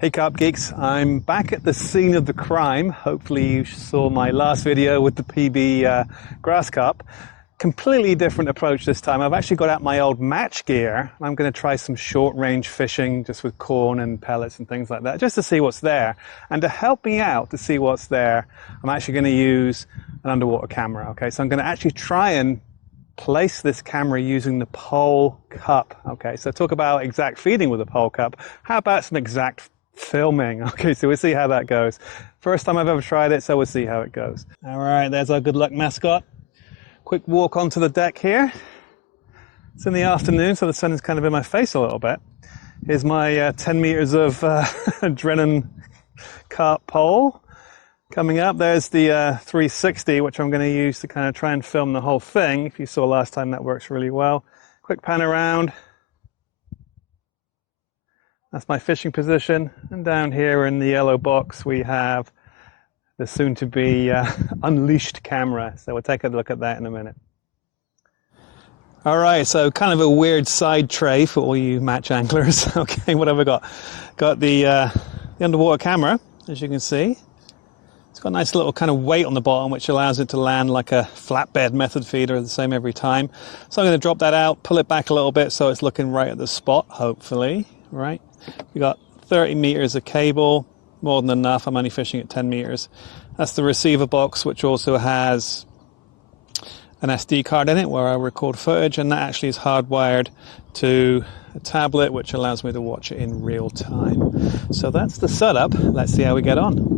Hey Carp Geeks, I'm back at the scene of the crime. Hopefully you saw my last video with the PB grass carp. Completely different approach this time. I've actually got out my old match gear. I'm going to try some short range fishing just with corn and pellets and things like that, just to see what's there. And to help me out to see what's there, I'm actually going to use an underwater camera. Okay, so I'm going to actually try and place this camera using the pole cup. Okay, so talk about exact feeding with a pole cup. How about some exact filming? Okay, so we'll see how that goes. First time I've ever tried it, so we'll see how it goes. All right, there's our good luck mascot. Quick walk onto the deck here. It's in the afternoon, so the sun is kind of in my face a little bit. Here's my 10 meters of Drennan carp pole. Coming up, there's the 360, which I'm going to use to kind of try and film the whole thing. If you saw last time, that works really well. Quick pan around. That's my fishing position. And down here in the yellow box, we have the soon-to-be unleashed camera. So we'll take a look at that in a minute. All right, so kind of a weird side tray for all you match anglers. Okay, what have I got? Got the underwater camera, as you can see. It's got a nice little kind of weight on the bottom, which allows it to land like a flatbed method feeder, the same every time. So I'm going to drop that out, pull it back a little bit so it's looking right at the spot, hopefully, right? We got 30 meters of cable, more than enough. I'm only fishing at 10 meters. That's the receiver box, which also has an SD card in it where I record footage, and that actually is hardwired to a tablet, which allows me to watch it in real time. So that's the setup. Let's see how we get on.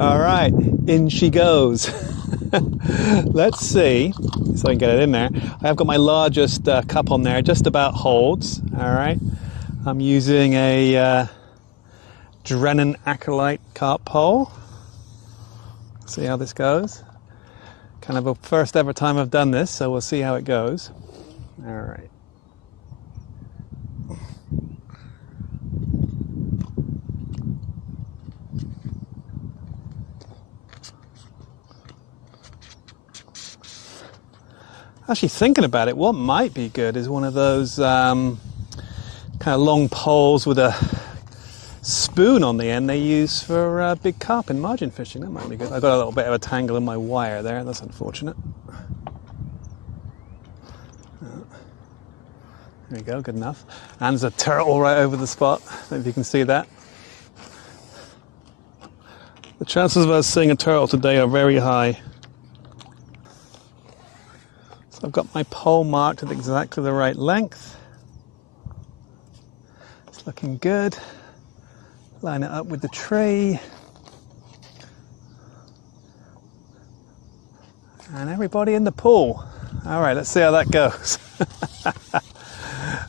All right, in she goes. Let's see, so I can get it in there. I have got my largest cup on there, just about holds. All right, I'm using a Drennan Acolyte carp pole. See how this goes. Kind of a first ever time I've done this, so we'll see how it goes. All right. Actually thinking about it, what might be good is one of those kind of long poles with a spoon on the end they use for big carp and margin fishing. That might be good. I got a little bit of a tangle in my wire there. That's unfortunate. There we go, good enough. And there's a turtle right over the spot. I don't know if you can see that. The chances of us seeing a turtle today are very high. I've got my pole marked at exactly the right length. It's looking good. Line it up with the tree. And everybody in the pool. All right, let's see how that goes.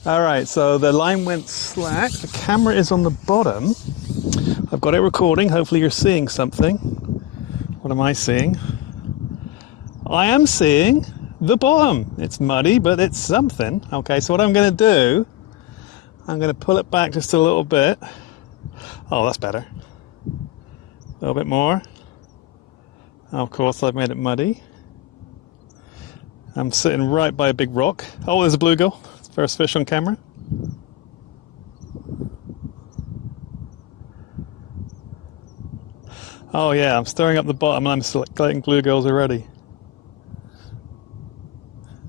All right, so the line went slack. The camera is on the bottom. I've got it recording. Hopefully you're seeing something. What am I seeing? I am seeing the bottom. It's muddy, but it's something. Okay, so what I'm going to do, I'm going to pull it back just a little bit. Oh, that's better. A little bit more. Of course, I've made it muddy. I'm sitting right by a big rock. Oh, there's a bluegill. First fish on camera. Oh yeah, I'm stirring up the bottom and I'm selecting bluegills already.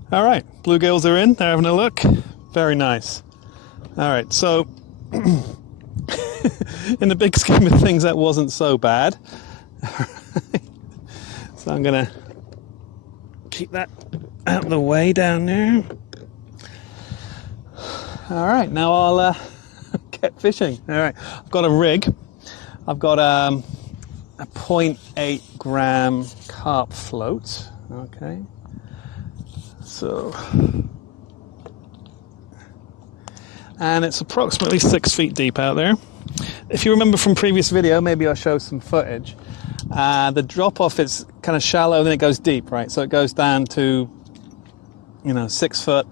All right, bluegills are in, they're having a look. Very nice. All right, so in the big scheme of things, that wasn't so bad. So I'm gonna keep that out of the way down there. All right, now I'll get fishing. All right, I've got a rig. I've got a 0.8 gram carp float, okay. So, and it's approximately 6 feet deep out there. If you remember from previous video, maybe I'll show some footage. The drop off is kind of shallow, then it goes deep, right? So it goes down to, 6 foot,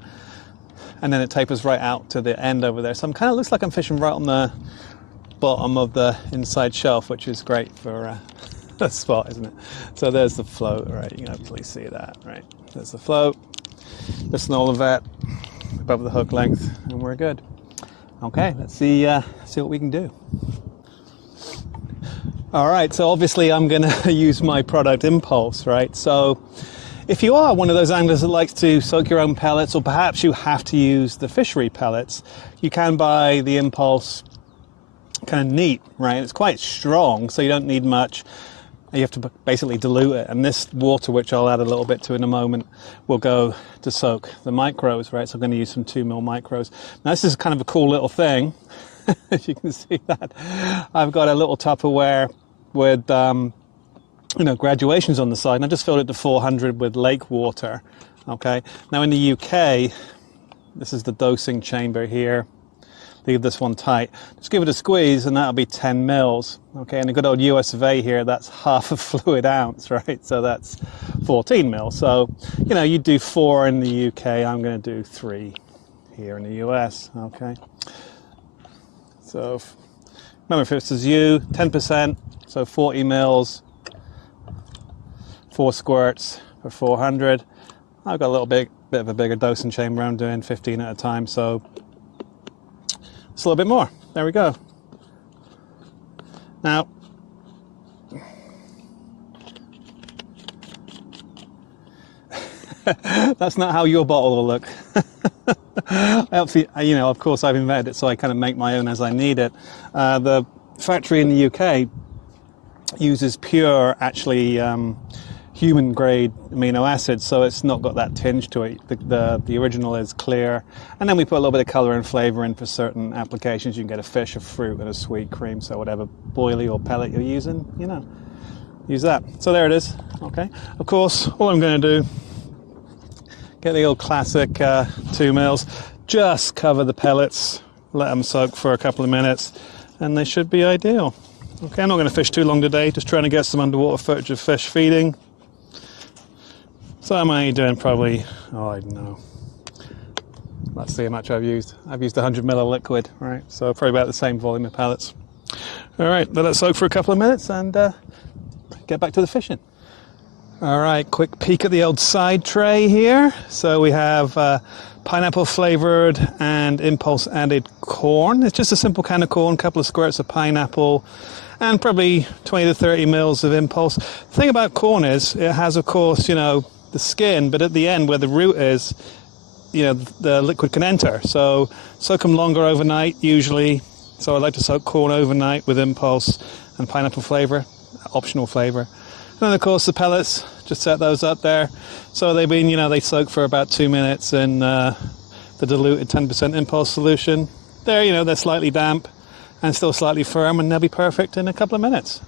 and then it tapers right out to the end over there. So I'm kind of looks like I'm fishing right on the bottom of the inside shelf, which is great for a spot, isn't it? So there's the float, right? You can hopefully see that, right? There's the float. Listen to all of that. above the hook length, and we're good. Okay, let's see what we can do. All right, so obviously I'm going to use my product Impulse, right? So if you are one of those anglers that likes to soak your own pellets, or perhaps you have to use the fishery pellets, you can buy the Impulse kind of neat, right? It's quite strong, so you don't need much. You have to basically dilute it, and this water, which I'll add a little bit to in a moment, will go to soak the micros, right? So I'm going to use some 2mm micros. Now this is kind of a cool little thing. As you can see that I've got a little Tupperware with graduations on the side, and I just filled it to 400 with lake water. Okay, now in the UK, this is the dosing chamber here. Leave this one tight. Just give it a squeeze, and that'll be 10 mils. Okay, and a good old US of A here, that's half a fluid ounce, right? So that's 14 mils. So, you do 4 in the UK. I'm going to do 3 here in the US. Okay. So, remember, if this is you, 10%, so 40 mils, 4 squirts for 400. I've got a little bit of a bigger dosing chamber. I'm doing 15 at a time, so it's a little bit more. There we go. Now, that's not how your bottle will look. Obviously, of course, I've invented it, so I kind of make my own as I need it. The factory in the UK uses pure, actually, human-grade amino acids, so it's not got that tinge to it. The original is clear, and then we put a little bit of colour and flavour in for certain applications. You can get a fish, a fruit, and a sweet cream, so whatever boilie or pellet you're using, use that. So there it is. Okay. Of course, all I'm going to do, get the old classic 2 mils, just cover the pellets, let them soak for a couple of minutes, and they should be ideal. Okay, I'm not going to fish too long today, just trying to get some underwater footage of fish feeding. So I'm only doing probably, I don't know, let's see how much I've used. I've used 100 ml of liquid, right? So probably about the same volume of pellets. All right, let it soak for a couple of minutes and get back to the fishing. All right, quick peek at the old side tray here. So we have pineapple flavored and Impulse added corn. It's just a simple can of corn, a couple of squirts of pineapple, and probably 20 to 30 mils of Impulse. The thing about corn is it has, of course, the skin, but at the end where the root is, the liquid can enter. So soak them longer overnight usually. So I like to soak corn overnight with Impulse and pineapple flavor, optional flavor. And then of course the pellets, just set those up there. So they've been, they soak for about 2 minutes in the diluted 10% Impulse solution. They're slightly damp and still slightly firm, and they'll be perfect in a couple of minutes.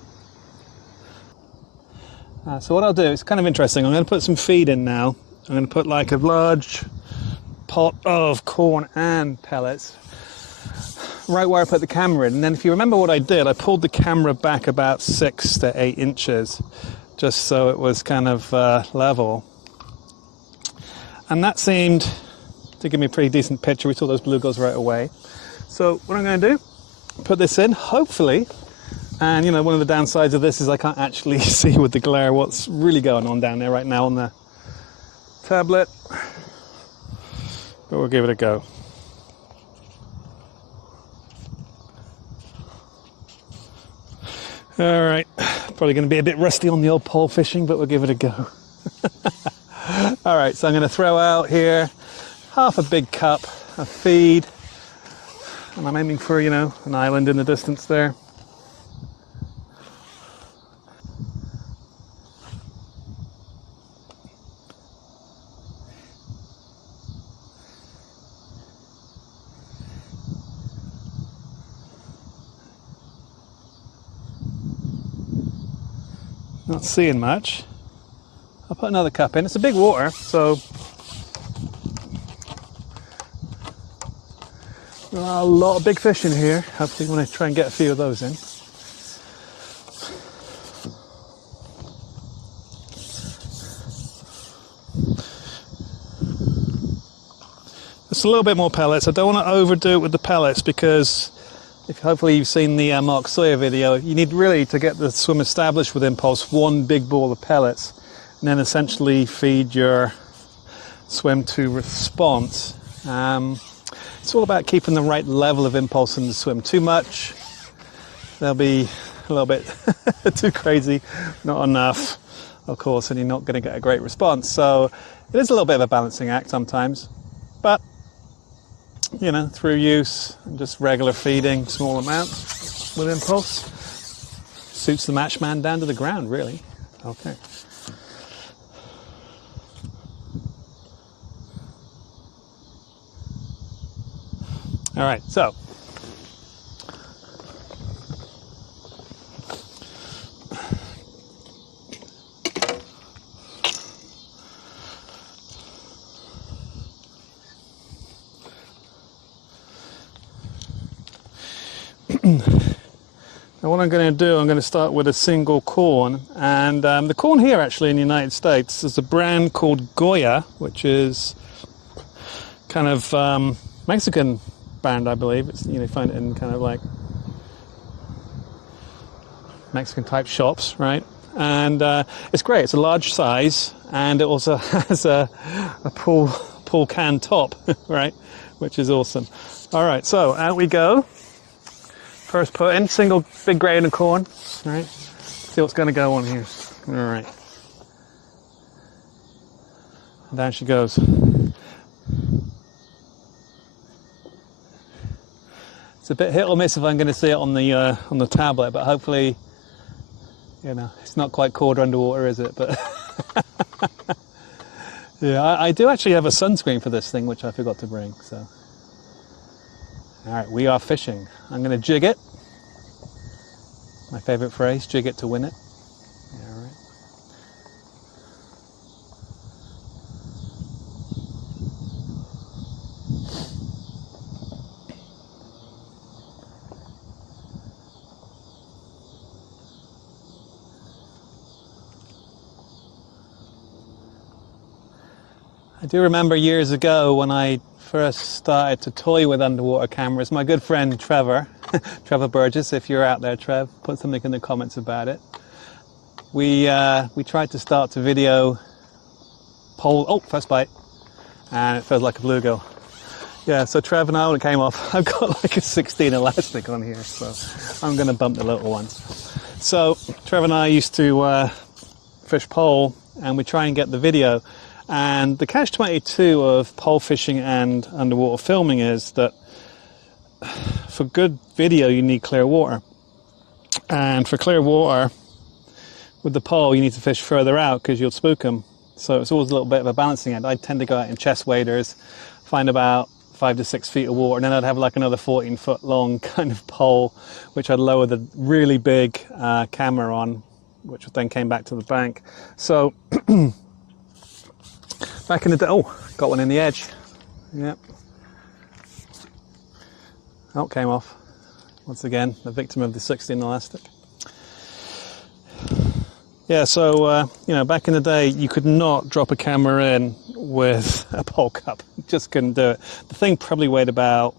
So what I'll do, it's kind of interesting, I'm going to put some feed in now. I'm going to put like a large pot of corn and pellets right where I put the camera in. And then if you remember what I did, I pulled the camera back about 6 to 8 inches just so it was kind of level. And that seemed to give me a pretty decent picture. We saw those bluegills right away. So what I'm going to do, put this in, hopefully. And one of the downsides of this is I can't actually see with the glare what's really going on down there right now on the tablet. But we'll give it a go. All right, probably going to be a bit rusty on the old pole fishing, but we'll give it a go. All right, so I'm going to throw out here half a big cup of feed. And I'm aiming for, an island in the distance there. Not seeing much. I'll put another cup in. It's a big water, so there are a lot of big fish in here. Hopefully, want to try and get a few of those in. Just a little bit more pellets. I don't want to overdo it with the pellets because hopefully you've seen the Mark Sawyer video, you need really to get the swim established with Impulse, one big ball of pellets, and then essentially feed your swim to response, It's all about keeping the right level of impulse in the swim. Too much, they'll be a little bit too crazy. Not enough, of course, and you're not going to get a great response. So it is a little bit of a balancing act sometimes. But, you know, through use and just regular feeding, small amounts with impulse, suits the match man down to the ground, really. Okay. All right, so now what I'm going to do, I'm going to start with a single corn, and the corn here actually in the United States is a brand called Goya, which is kind of Mexican brand, I believe. It's, you know, find it in kind of like Mexican type shops, right? And it's great. It's a large size, and it also has a pull can top, right? Which is awesome. All right, so out we go. First put in, single big grain of corn, right? See what's going to go on here. All right. And down she goes. It's a bit hit or miss if I'm going to see it on the tablet, but hopefully, you know, it's not quite quarter underwater, is it? But yeah, I do actually have a sunscreen for this thing, which I forgot to bring. So, all right, we are fishing. I'm going to jig it. My favorite phrase: jig it to win it. All right. I do remember years ago when I first started to toy with underwater cameras, my good friend Trevor, Trevor Burgess, if you're out there, Trev, put something in the comments about it. We tried to start to video pole, first bite, and it feels like a bluegill. Yeah, so Trev and I, when it came off, I've got like a 16 elastic on here, so I'm going to bump the little ones. So Trev and I used to fish pole, and we try and get the video. And the catch-22 of pole fishing and underwater filming is that for good video you need clear water. And for clear water, with the pole you need to fish further out because you'll spook them. So it's always a little bit of a balancing act. I tend to go out in chest waders, find about 5 to 6 feet of water, and then I'd have like another 14-foot long kind of pole, which I'd lower the really big camera on, which then came back to the bank. So back in the day, oh, got one in the edge. Yep. Oh, came off. Once again, the victim of the 16 elastic. Yeah, so, you know, back in the day, you could not drop a camera in with a pole cup. Just couldn't do it. The thing probably weighed about,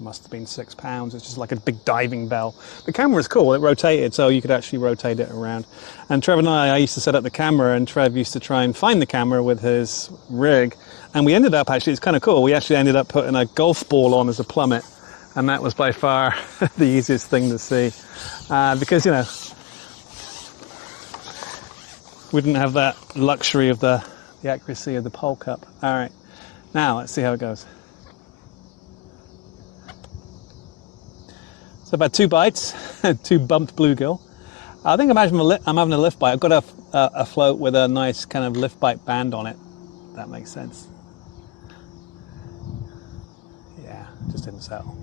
must have been 6 pounds. It's just like a big diving bell. The camera was cool. It rotated, so you could actually rotate it around. And Trev and I used to set up the camera, and Trev used to try and find the camera with his rig. And we ended up, actually, it's kind of cool, we actually ended up putting a golf ball on as a plummet. And that was by far the easiest thing to see. Because, you know, we didn't have that luxury of the accuracy of the pole cup. All right, now let's see how it goes. So about 2 bites, 2 bumped bluegill. I think I'm having a lift bite. I've got a float with a nice kind of lift bite band on it. If that makes sense. Yeah, just didn't settle.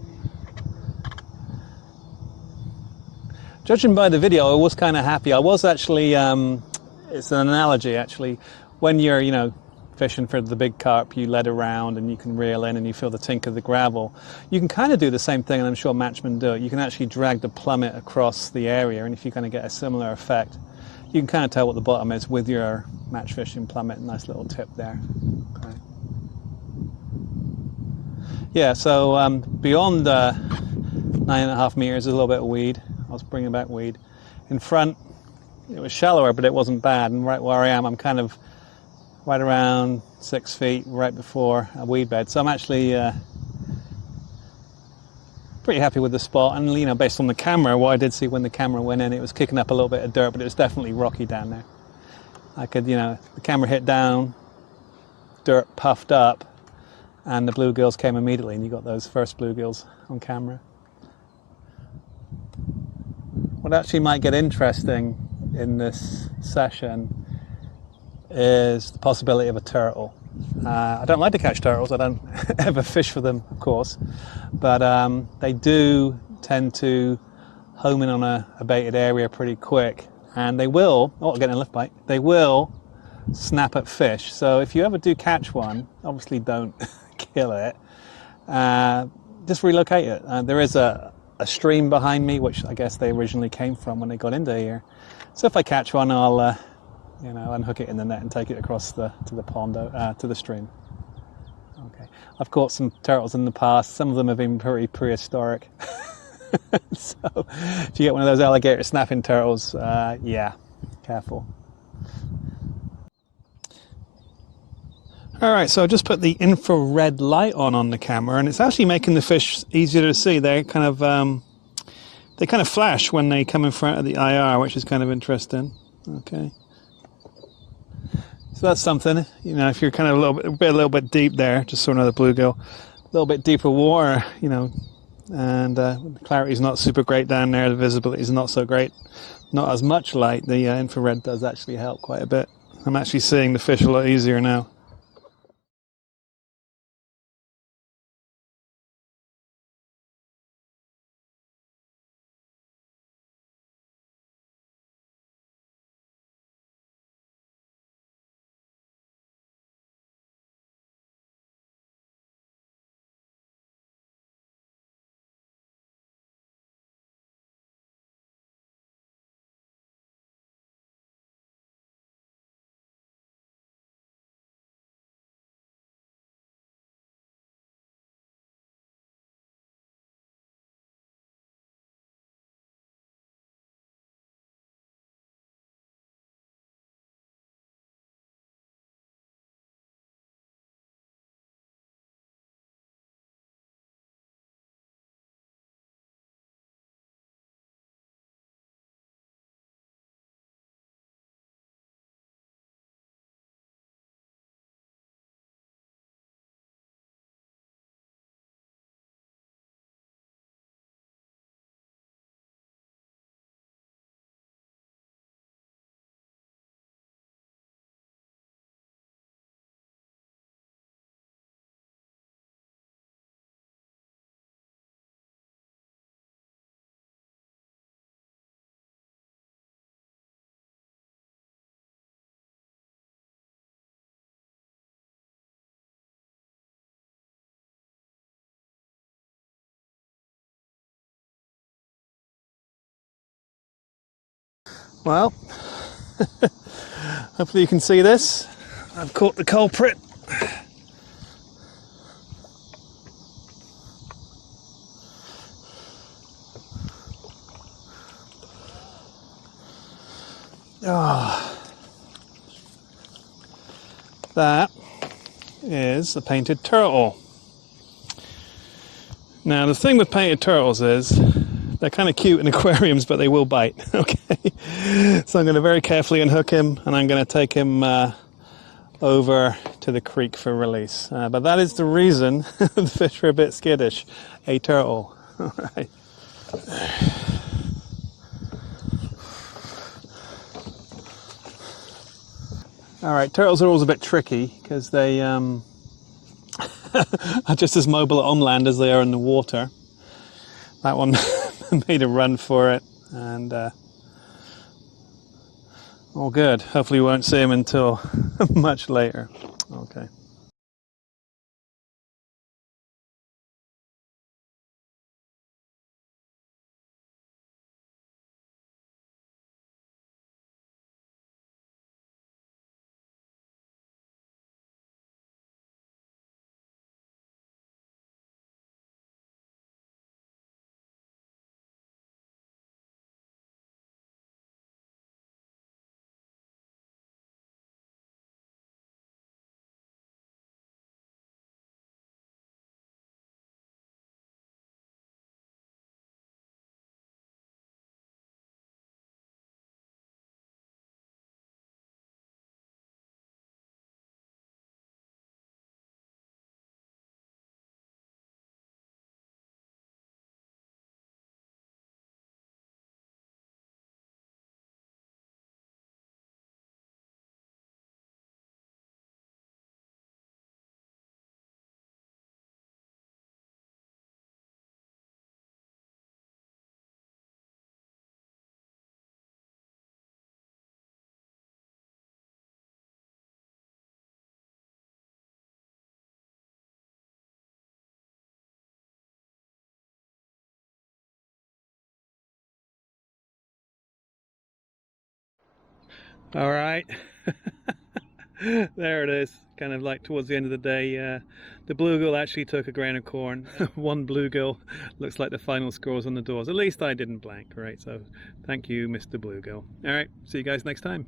Judging by the video, I was kind of happy. I was actually, it's an analogy actually. When you're, you know, fishing for the big carp, you let around and you can reel in and you feel the tink of the gravel. You can kind of do the same thing, and I'm sure matchmen do it. You can actually drag the plummet across the area, and if you kind of get a similar effect, you can kind of tell what the bottom is with your match fishing plummet. Nice little tip there. Okay. Yeah, so beyond 9.5 meters, there's a little bit of weed. I was bringing back weed. In front, it was shallower, but it wasn't bad. And right where I am, I'm kind of right around 6 feet, right before a weed bed. So I'm actually pretty happy with the spot. And you know, based on the camera, what I did see when the camera went in, it was kicking up a little bit of dirt, but it was definitely rocky down there. I could, you know, the camera hit down, dirt puffed up, and the bluegills came immediately, and you got those first bluegills on camera. What actually might get interesting in this session is the possibility of a turtle. I don't like to catch turtles. I don't ever fish for them, of course, but they do tend to home in on a baited area pretty quick, and they will, oh, getting a lift bite, they will snap at fish. So if you ever do catch one, obviously don't kill it, just relocate it. There is a stream behind me, which I guess they originally came from when they got into here. So if I catch one, I'll you know, unhook it in the net and take it across to the pond, to the stream. Okay, I've caught some turtles in the past. Some of them have been pretty prehistoric. So if you get one of those alligator snapping turtles, yeah, careful. All right, so I just put the infrared light on the camera, and it's actually making the fish easier to see. They kind of flash when they come in front of the IR, which is kind of interesting. Okay, so that's something. You know, if you're kind of a little bit deep there, just saw another bluegill, a little bit deeper water, you know, and the clarity's not super great down there. The visibility is not so great, not as much light. The infrared does actually help quite a bit. I'm actually seeing the fish a lot easier now. Well, hopefully you can see this. I've caught the culprit. Oh, that is a painted turtle. Now the thing with painted turtles is they're kind of cute in aquariums, but they will bite. Okay, so I'm going to very carefully unhook him, and I'm going to take him over to the creek for release. But that is the reason the fish are a bit skittish. A turtle. All right. All right, turtles are always a bit tricky because they are just as mobile on land as they are in the water. That one made a run for it, and all good. Hopefully we won't see him until much later. Okay. All right. There it is. Kind of like towards the end of the day, the bluegill actually took a grain of corn. One bluegill looks like the final scores on the doors. At least I didn't blank, right? So thank you, Mr. Bluegill. All right, see you guys next time.